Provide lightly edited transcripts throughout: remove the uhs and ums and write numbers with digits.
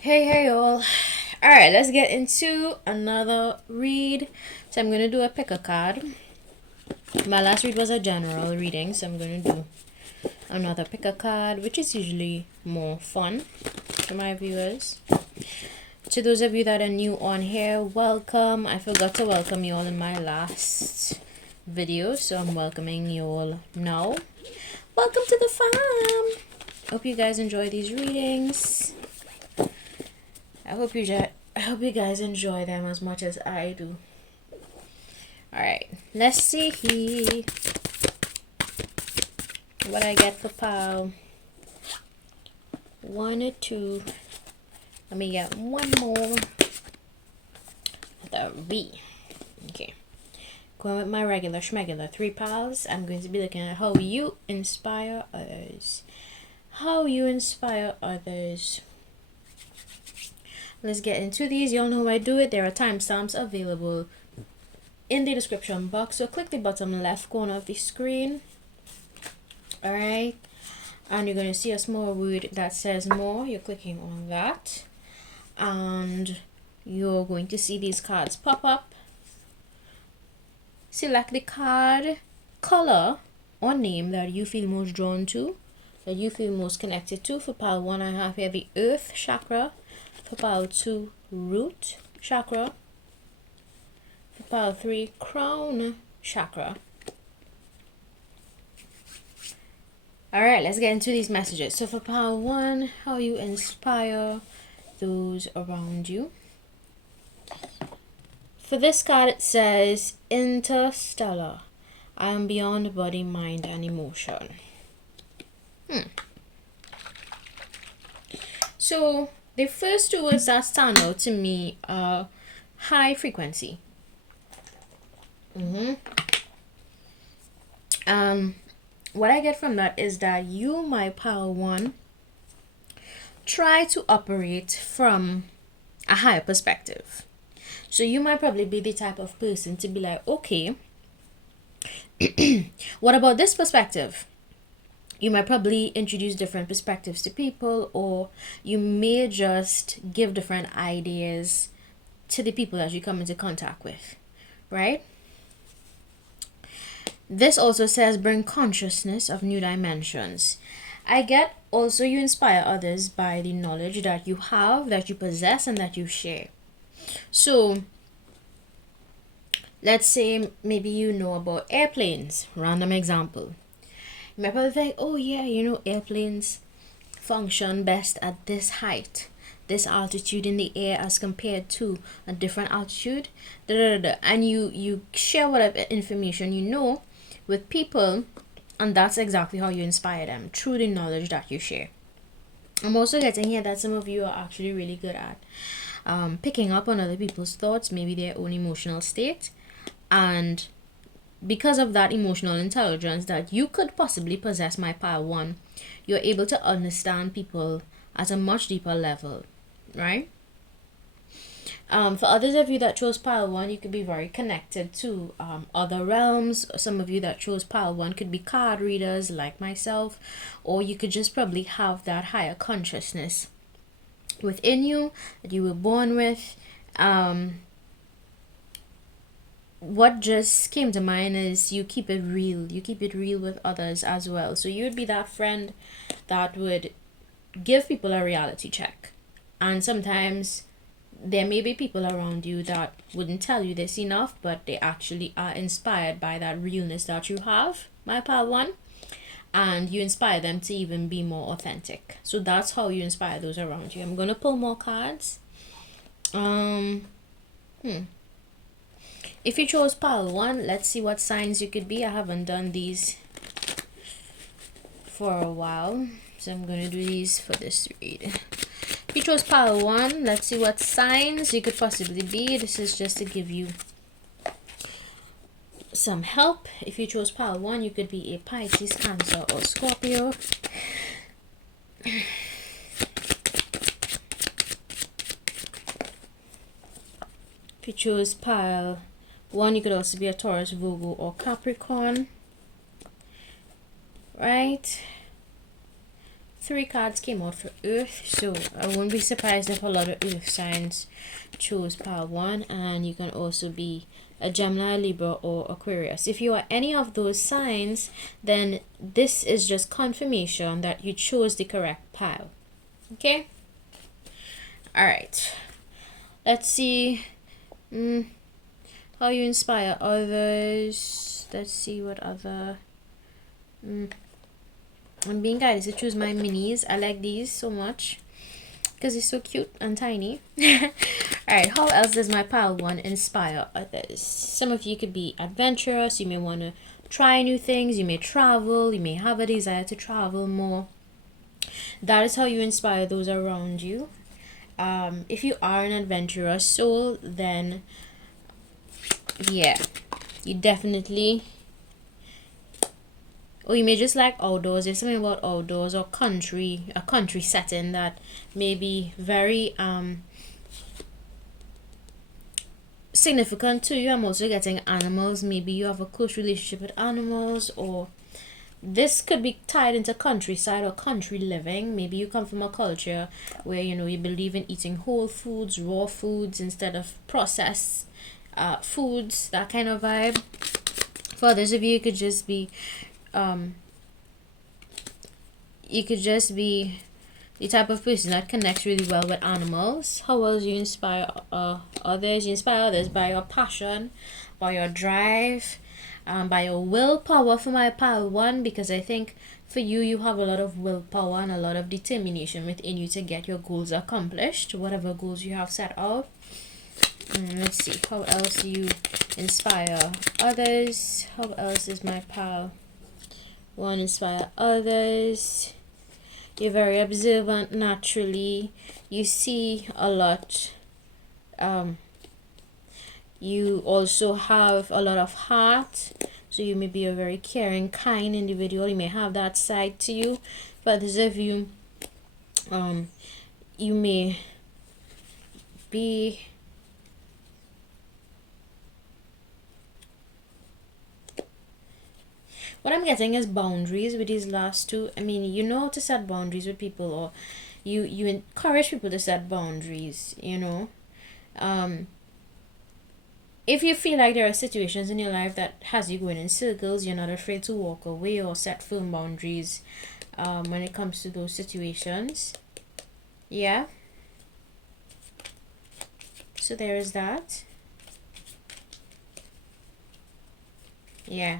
Hey all. Alright, let's get into another read. So I'm gonna do a pick a card. My last read was a general reading, so I'm gonna do another pick a card, which is usually more fun for my viewers. To those of you that are new on here, welcome. I forgot to welcome you all in my last video, so I'm welcoming you all now. Welcome to the farm. Hope you guys enjoy these readings. I hope you guys enjoy them as much as I do. Alright, let's see what I get for pile 1 or 2. Let me get one more. 3. Okay. Going with my regular schmegular 3 piles. I'm going to be looking at how you inspire others. How you inspire others. Let's get into these. Y'all know how I do it. There are timestamps available in the description box. So click the bottom left corner of the screen. Alright. And you're going to see a small word that says more. You're clicking on that. And you're going to see these cards pop up. Select the card color or name that you feel most drawn to, that you feel most connected to. For pile 1, I have here the Earth Chakra. For pile 2, Root Chakra. For pile 3, Crown Chakra. Alright, let's get into these messages. So for pile 1, how you inspire those around you. For this card, it says, Interstellar. I am beyond body, mind, and emotion. So the first 2 words that stand out to me are high frequency. What I get from that is that you, my pile 1, try to operate from a higher perspective. So you might probably be the type of person to be like, okay, what about this perspective? You might probably introduce different perspectives to people, or you may just give different ideas to the people that you come into contact with, right? This also says bring consciousness of new dimensions. I get also you inspire others by the knowledge that you have, that you possess, and that you share. So let's say maybe you know about airplanes, random example. You might probably think, oh yeah, airplanes function best at this height, this altitude in the air as compared to a different altitude, and you share whatever information you know with people, and that's exactly how you inspire them, through the knowledge that you share. I'm also getting here that some of you are actually really good at picking up on other people's thoughts, maybe their own emotional state, and because of that emotional intelligence that you could possibly possess, my pile 1, you're able to understand people at a much deeper level, right? For others of you that chose pile 1, you could be very connected to other realms. Some of you that chose pile 1 could be card readers like myself, or you could just probably have that higher consciousness within you that you were born with. What just came to mind is you keep it real. You keep it real with others as well. So you would be that friend that would give people a reality check. And sometimes there may be people around you that wouldn't tell you this enough, but they actually are inspired by that realness that you have, my pal 1. And you inspire them to even be more authentic. So that's how you inspire those around you. I'm going to pull more cards. If you chose pile 1, let's see what signs you could be. I haven't done these for a while, so I'm going to do these for this read. If you chose pile 1, let's see what signs you could possibly be. This is just to give you some help. If you chose pile 1, you could be a Pisces, Cancer, or Scorpio. If you chose pile 1, you could also be a Taurus, Virgo, or Capricorn. Right? 3 cards came out for Earth, so I wouldn't be surprised if a lot of Earth signs chose pile 1, and you can also be a Gemini, Libra, or Aquarius. If you are any of those signs, then this is just confirmation that you chose the correct pile. Okay? Alright. Let's see how you inspire others. Let's see what other... I'm being guided to choose my minis. I like these so much because it's so cute and tiny. Alright, how else does my pile 1 inspire others? Some of you could be adventurous. You may want to try new things. You may travel. You may have a desire to travel more. That is how you inspire those around you. If you are an adventurous soul, then yeah, you definitely... Or you may just like outdoors. There's something about outdoors or country, a country setting that may be very significant to you. I'm also getting animals. Maybe you have a close relationship with animals, or this could be tied into countryside or country living. Maybe you come from a culture where, you know, you believe in eating whole foods, raw foods instead of processed foods, that kind of vibe. For others of you, it could just be you could just be the type of person that connects really well with animals. How else you inspire others? You inspire others by your passion, by your drive, by your willpower for my pile 1, because I think for you, you have a lot of willpower and a lot of determination within you to get your goals accomplished, whatever goals you have set out. Let's see, how else you inspire others? How else is my pile 1 inspire others? You're very observant naturally. You see a lot. You also have a lot of heart. So you may be a very caring, kind individual. You may have that side to you. For others of you, you may be... What I'm getting is boundaries with these last two. I mean, you know how to set boundaries with people, or you encourage people to set boundaries, you know. If you feel like there are situations in your life that has you going in circles, you're not afraid to walk away or set firm boundaries when it comes to those situations. Yeah. So there is that. Yeah.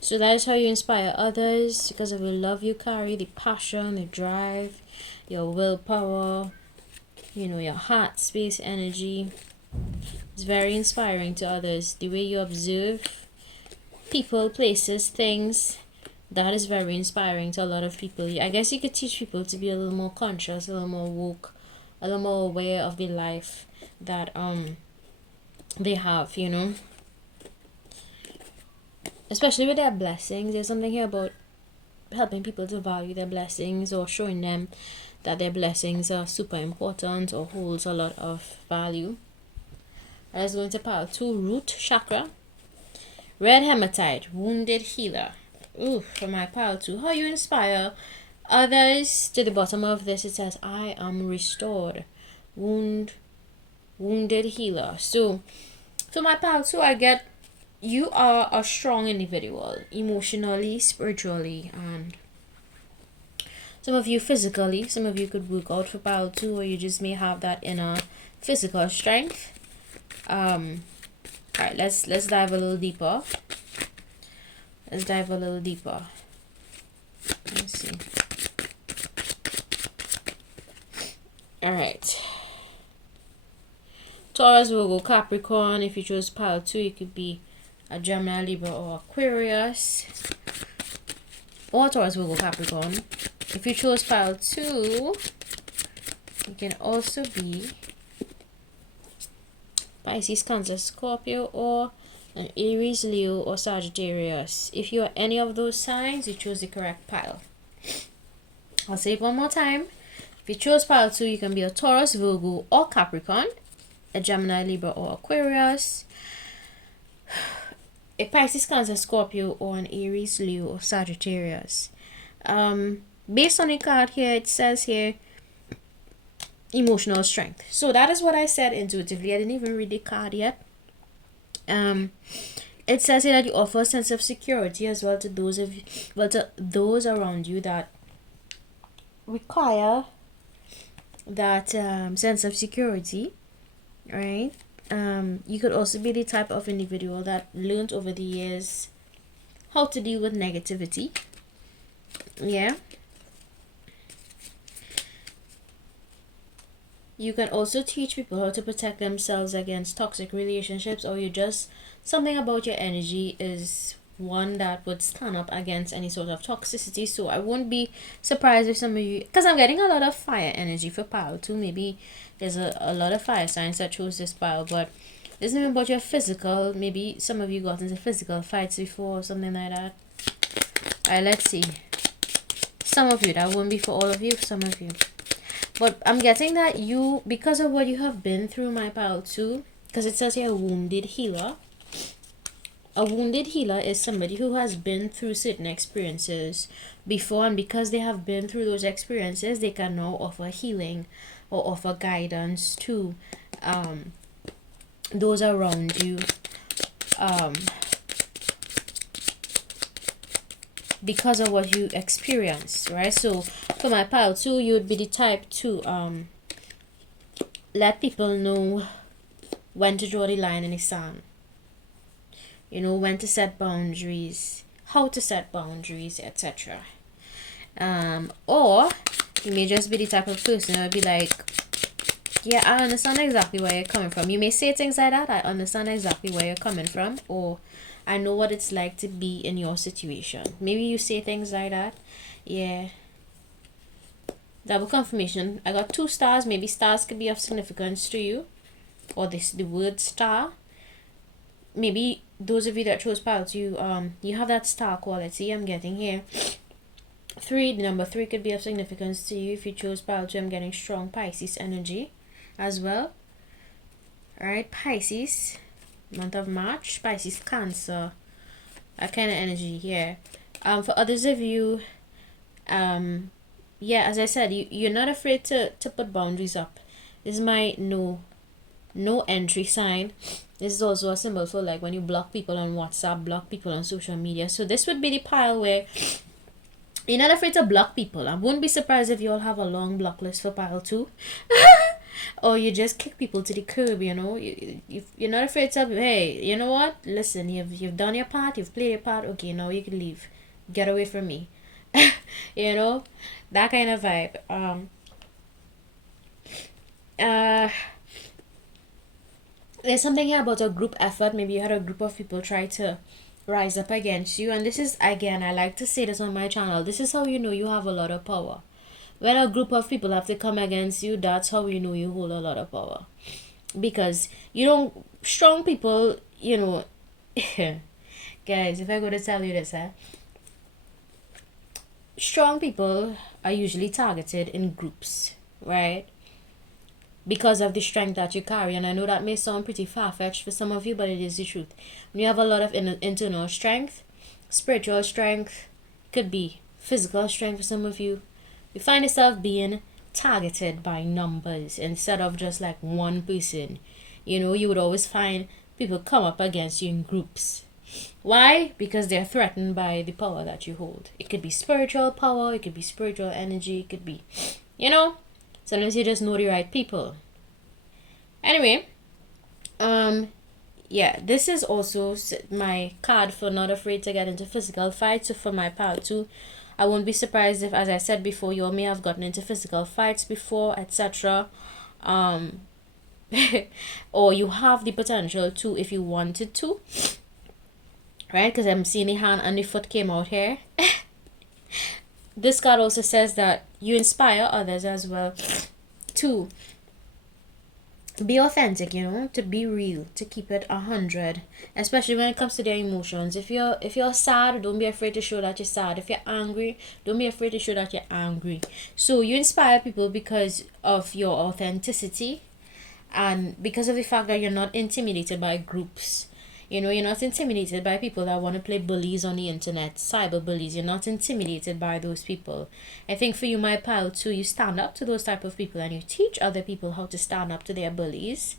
So that is how you inspire others, because of the love you carry, the passion, the drive, your willpower, you know, your heart space energy. It's very inspiring to others. The way you observe people, places, things, that is very inspiring to a lot of people. I guess you could teach people to be a little more conscious, a little more woke, a little more aware of the life that they have, you know. Especially with their blessings. There's something here about helping people to value their blessings, or showing them that their blessings are super important or holds a lot of value. Let's go into pile 2, root chakra. Red hematite, wounded healer. Ooh, for my pile 2. How you inspire others? To the bottom of this, it says, I am restored. Wounded healer. So, for my pile 2, I get... You are a strong individual, emotionally, spiritually, and some of you physically. Some of you could work out for pile 2, or you just may have that inner physical strength. Alright, let's dive a little deeper. Let's see. Alright. Taurus, Virgo, Capricorn. If you chose pile 2, it could be a Gemini, Libra, or Aquarius, or Taurus, Virgo, Capricorn. If you chose pile 2, it can also be Pisces, Cancer, Scorpio, or an Aries, Leo, or Sagittarius. If you are any of those signs, you chose the correct pile. I'll say it one more time. If you chose pile 2, you can be a Taurus, Virgo, or Capricorn, a Gemini, Libra, or Aquarius, a Pisces, Cancer, Scorpio, or an Aries, Leo, or Sagittarius. Based on the card here, it says here emotional strength. So that is what I said intuitively. I didn't even read the card yet. It says here that you offer a sense of security as well to those around you that require that sense of security, right? You could also be the type of individual that learned over the years how to deal with negativity. Yeah. You can also teach people how to protect themselves against toxic relationships, or you just, something about your energy is one that would stand up against any sort of toxicity. So I won't be surprised if some of you, because I'm getting a lot of fire energy for pile too. Maybe there's a lot of fire signs that chose this pile, but there's nothing about your physical. Maybe some of you got into physical fights before or something like that. Alright, let's see. Some of you, that won't be for all of you, some of you. But I'm getting that you, because of what you have been through, my pal too, because it says here a wounded healer. A wounded healer is somebody who has been through certain experiences before, and because they have been through those experiences, they can now offer healing or offer guidance to those around you. Because of what you experience, right? So for my pile too, you would be the type to let people know when to draw the line in the sand. You know, when to set boundaries, how to set boundaries, etc. Or you may just be the type of person that would be like, yeah, I understand exactly where you're coming from. You may say things like that, I understand exactly where you're coming from, or I know what it's like to be in your situation. Maybe you say things like that. Yeah. Double confirmation. I got 2 stars. Maybe stars could be of significance to you. Or the word star. Maybe those of you that chose piles, you have that star quality I'm getting here. 3, the number 3 could be of significance to you. If you chose pile 2, I'm getting strong Pisces energy as well. Alright, Pisces. Month of March, Pisces, Cancer, that kind of energy here. For others of you, yeah, as I said, you're not afraid to put boundaries up. This is my no entry sign. This is also a symbol for like when you block people on WhatsApp, block people on social media. So this would be the pile where you're not afraid to block people. I wouldn't be surprised if you all have a long block list for pile 2. Or you just kick people to the curb, you know. You're not afraid to, hey, you know what? Listen, you've done your part, you've played your part. Okay, now you can leave. Get away from me. You know, that kind of vibe. There's something here about a group effort. Maybe you had a group of people try to rise up against you, and this is, again, I like to say this on my channel, this is how you know you have a lot of power. When a group of people have to come against you, that's how you know you hold a lot of power. Because you don't, strong people, you know, guys, if I go to tell you this, strong people are usually targeted in groups, right? Because of the strength that you carry. And I know that may sound pretty far-fetched for some of you, but it is the truth. When you have a lot of internal strength, spiritual strength, could be physical strength for some of you, you find yourself being targeted by numbers instead of just like one person. You know, you would always find people come up against you in groups. Why? Because they're threatened by the power that you hold. It could be spiritual power, it could be spiritual energy, it could be, you know, sometimes you just know the right people. Anyway, yeah, this is also my card for not afraid to get into physical fights. So for my part too, I won't be surprised if, as I said before, you all may have gotten into physical fights before, etc. Or you have the potential to if you wanted to, right? Because I'm seeing the hand and the foot came out here. This card also says that you inspire others as well to be authentic, you know, to be real, to keep it 100, especially when it comes to their emotions. If you're sad, don't be afraid to show that you're sad. If you're angry, don't be afraid to show that you're angry. So you inspire people because of your authenticity and because of the fact that you're not intimidated by groups. You know, you're not intimidated by people that want to play bullies on the internet, cyber bullies. You're not intimidated by those people. I think for you, my pal, too, you stand up to those type of people and you teach other people how to stand up to their bullies.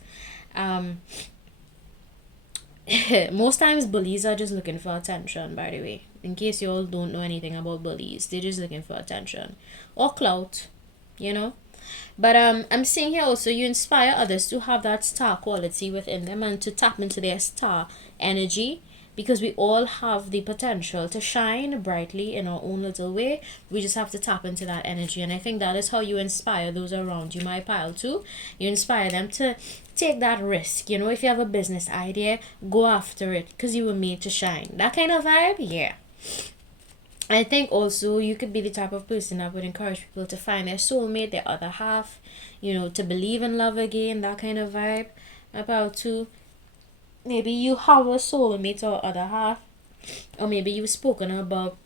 Most times bullies are just looking for attention, by the way. In case you all don't know anything about bullies, they're just looking for attention or clout, you know. But I'm seeing here also you inspire others to have that star quality within them and to tap into their star energy, because we all have the potential to shine brightly in our own little way. We just have to tap into that energy, and I think that is how you inspire those around you, my pile too. You inspire them to take that risk. You know, if you have a business idea, go after it because you were made to shine. That kind of vibe, yeah. I think also you could be the type of person that would encourage people to find their soulmate, their other half, you know, to believe in love again, that kind of vibe. About to maybe you have a soulmate or other half, or maybe you've spoken about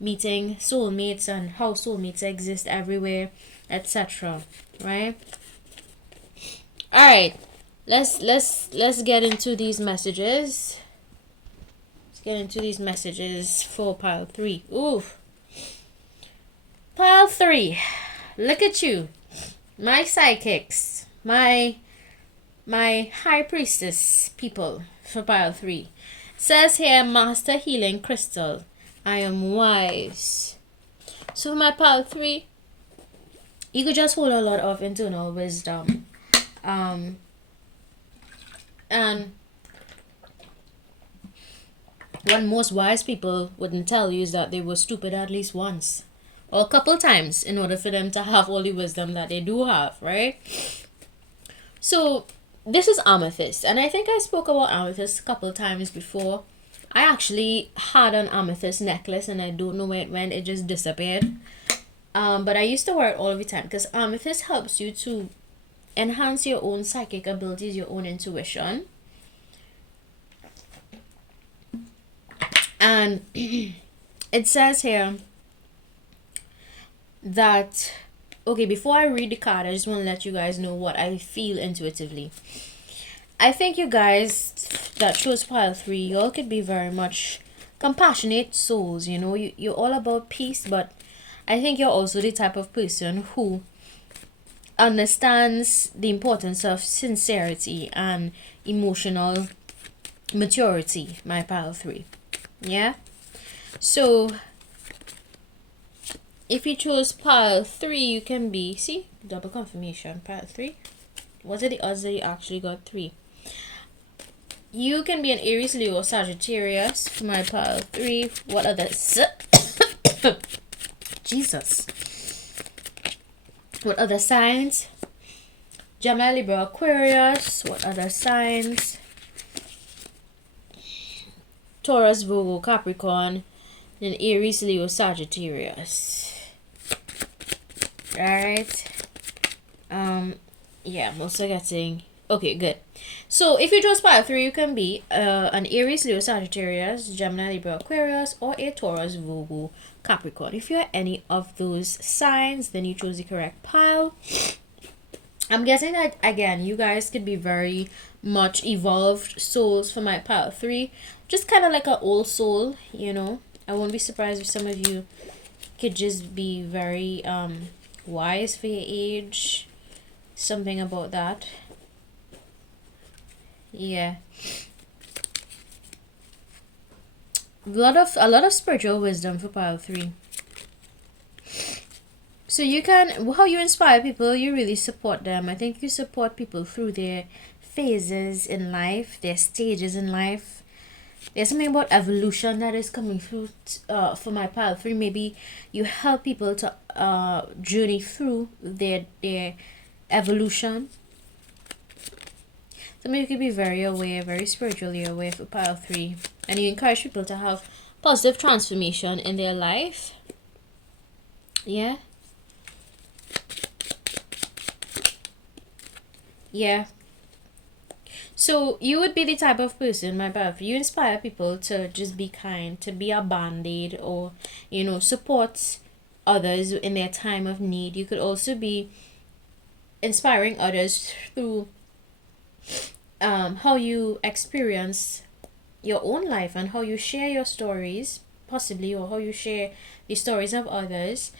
meeting soulmates and how soulmates exist everywhere, etc. Right? All right, let's get into these messages. Get into these messages for pile 3. Ooh. Pile 3. Look at you. My psychics. My high priestess people for pile 3. Says here, Master Healing Crystal. I am wise. So for my pile 3, you could just hold a lot of internal wisdom. And what most wise people wouldn't tell you is that they were stupid at least once or a couple times in order for them to have all the wisdom that they do have, right? So this is amethyst, and I think I spoke about amethyst a couple times before. I actually had an amethyst necklace and I don't know where it went. It just disappeared. But I used to wear it all the time because amethyst helps you to enhance your own psychic abilities, your own intuition. And it says here that, okay, before I read the card, I just want to let you guys know what I feel intuitively. I think you guys that chose pile 3, you all could be very much compassionate souls, you know. You're all about peace, but I think you're also the type of person who understands the importance of sincerity and emotional maturity, my pile 3. Yeah, so if you chose pile 3, you can be, see, double confirmation, pile 3. What are the odds that you actually got 3? You can be an Aries, Leo, or Sagittarius for my pile 3. What are the Jesus? What other signs? Gemini, Libra, Aquarius. What other signs? Taurus, Virgo, Capricorn, and Aries, Leo, Sagittarius. Alright. Yeah, I'm also getting... Okay, good. So, if you chose pile 3, you can be an Aries, Leo, Sagittarius, Gemini, Libra, Aquarius, or a Taurus, Virgo, Capricorn. If you're any of those signs, then you chose the correct pile. I'm guessing that, again, you guys could be very much evolved souls for my pile 3. Just kind of like an old soul, you know. I won't be surprised if some of you could just be very wise for your age. Something about that. Yeah. A lot of spiritual wisdom for pile 3. So you can, how you inspire people, you really support them. I think you support people through their phases in life, their stages in life. There's something about evolution that is coming through for my pile 3. Maybe you help people to journey through their evolution. So maybe you could be very aware, very spiritually aware for pile 3. And you encourage people to have positive transformation in their life. Yeah. Yeah. So you would be the type of person, my brother, you inspire people to just be kind, to be a band-aid, or, you know, support others in their time of need. You could also be inspiring others through how you experience your own life and how you share your stories, possibly, or how you share the stories of others,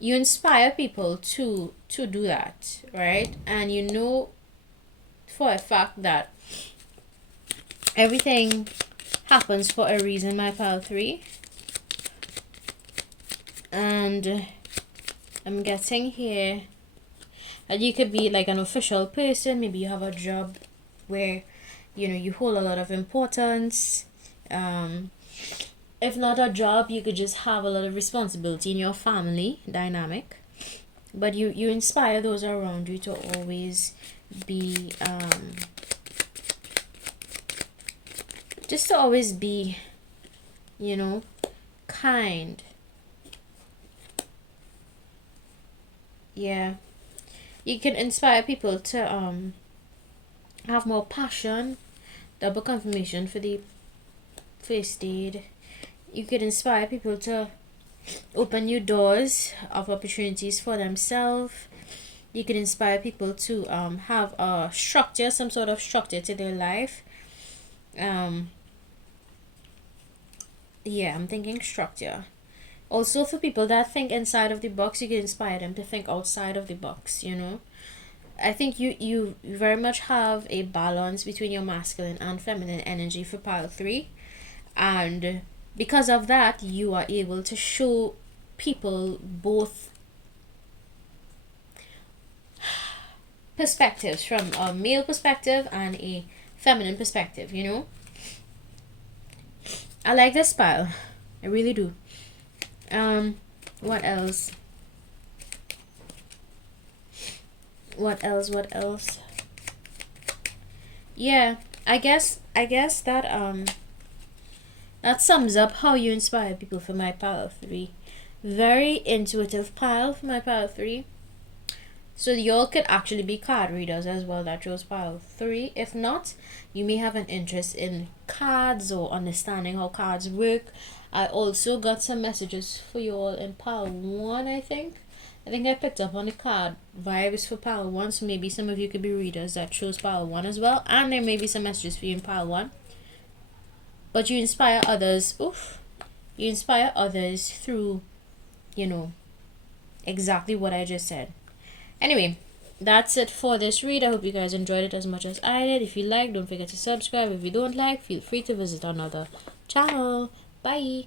you inspire people to do that, right? And you know for a fact that everything happens for a reason, my pile 3. And I'm getting here that you could be like an official person. Maybe you have a job where you hold a lot of importance. If not a job, you could just have a lot of responsibility in your family dynamic, but you inspire those around you to always be just to always be kind. Yeah, you can inspire people to have more passion. Double confirmation for the first aid. You could inspire people to open new doors of opportunities for themselves. You could inspire people to have a structure, some sort of structure to their life. Yeah, I'm thinking structure. Also, for people that think inside of the box, you can inspire them to think outside of the box. I think you very much have a balance between your masculine and feminine energy for pile 3, and because of that, you are able to show people both perspectives, from a male perspective and a feminine perspective. I like this pile, I really do. What else? Yeah, I guess that that sums up how you inspire people for my pile 3. Very intuitive pile for my pile 3. So y'all could actually be card readers as well that chose pile 3. If not, you may have an interest in cards or understanding how cards work. I also got some messages for you all in pile 1, I think. I picked up on the card vibes for pile 1, so maybe some of you could be readers that chose pile 1 as well. And there may be some messages for you in pile 1. But you inspire others. You inspire others through, exactly what I just said. Anyway, that's it for this read. I hope you guys enjoyed it as much as I did. If you like, don't forget to subscribe. If you don't like, feel free to visit another channel. Bye.